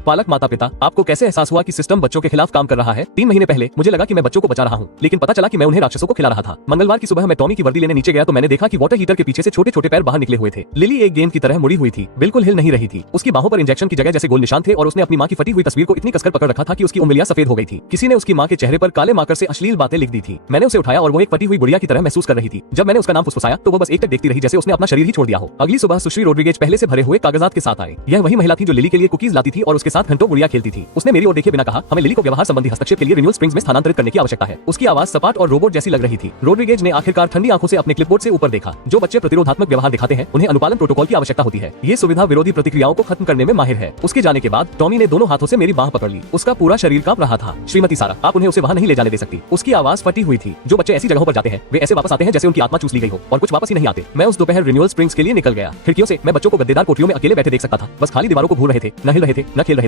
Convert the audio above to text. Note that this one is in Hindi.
पालक माता पिता, आपको कैसे एहसास हुआ कि सिस्टम बच्चों के खिलाफ काम कर रहा है? 3 महीने पहले मुझे लगा कि मैं बच्चों को बचा रहा हूँ, लेकिन पता चला कि मैं उन्हें राक्षसों को खिला रहा था। मंगलवार की सुबह मैं टॉमी की वर्दी लेने नीचे गया तो मैंने देखा कि वाटर हीटर के पीछे से छोटे छोटे पैर बाहर निकले हुए थे। लिली एक गेंद की तरह मुड़ी हुई थी, बिल्कुल हिल नहीं रही थी। उसकी बाहों पर इंजेक्शन की जगह जैसे गोल निशान थे और उसने अपनी माँ की फटी हुई तस्वीर को इतनी कसकर पकड़ रखा था कि उसकी उंगलियां सफेद हो गई थी। किसी ने उसकी माँ के चेहरे पर काले मार्कर से अश्लील बातें लिख दी थी। मैंने उसे उठाया और वो एक फटी हुई बुढ़िया की तरह महसूस कर रही थी। जब मैंने उसका नाम फुसफुसाया तो वो बस एकटक देखती रही जैसे उसने अपना शरीर ही छोड़ दिया हो। अगली सुबह सुश्री रोड्रिगेज पहले से भरे हुए कागजात के साथ आए। यह वही महिला थी जो लिली के लिए कुकीज लाती थी और उसके साथ घंटों गुड़िया खेलती थी। उसने मेरी ओर देखे बिना कहा, हमें लिली को व्यवहार संबंधी हस्तक्षेप के लिए रिन्यूअल स्प्रिंग्स में स्थानांतरित करने की आवश्यकता है। उसकी आवाज सपाट और रोबोट जैसी लग रही थी। रोड्रिगेज ने आखिरकार ठंडी आंखों से अपने क्लिपबोर्ड से ऊपर देखा। जो बच्चे प्रतिरोधात्मक व्यवहार दिखाते हैं उन्हें अनुपालन प्रोटोकॉल की आवश्यकता होती है। ये सुविधा विरोधी प्रतिक्रियाओं को खत्म करने में माहिर है। उसके जाने के बाद टॉमी ने दोनों हाथों से मेरी बाह पकड़ ली। उसका पूरा शरीर कांप रहा था। श्रीमती सारा, आप उन्हें उसे वहां नहीं ले जाने दे सकती। उसकी आवाज फटी हुई थी। जो बच्चे ऐसी जगहों पर जाते हैं वे ऐसे वापस आते हैं जैसे उनकी आत्मा चूस ली गई हो और कुछ वापस ही नहीं आते। मैं उस दोपहर रिन्यूअल स्प्रिंग्स के लिए निकल गया। खिड़कियों से मैं बच्चों को गद्देदार कोठरियों में अकेले बैठे देख सकता था। बस खाली दीवारों को घूर रहे थे, न हिल रहे थे, न खेल रहे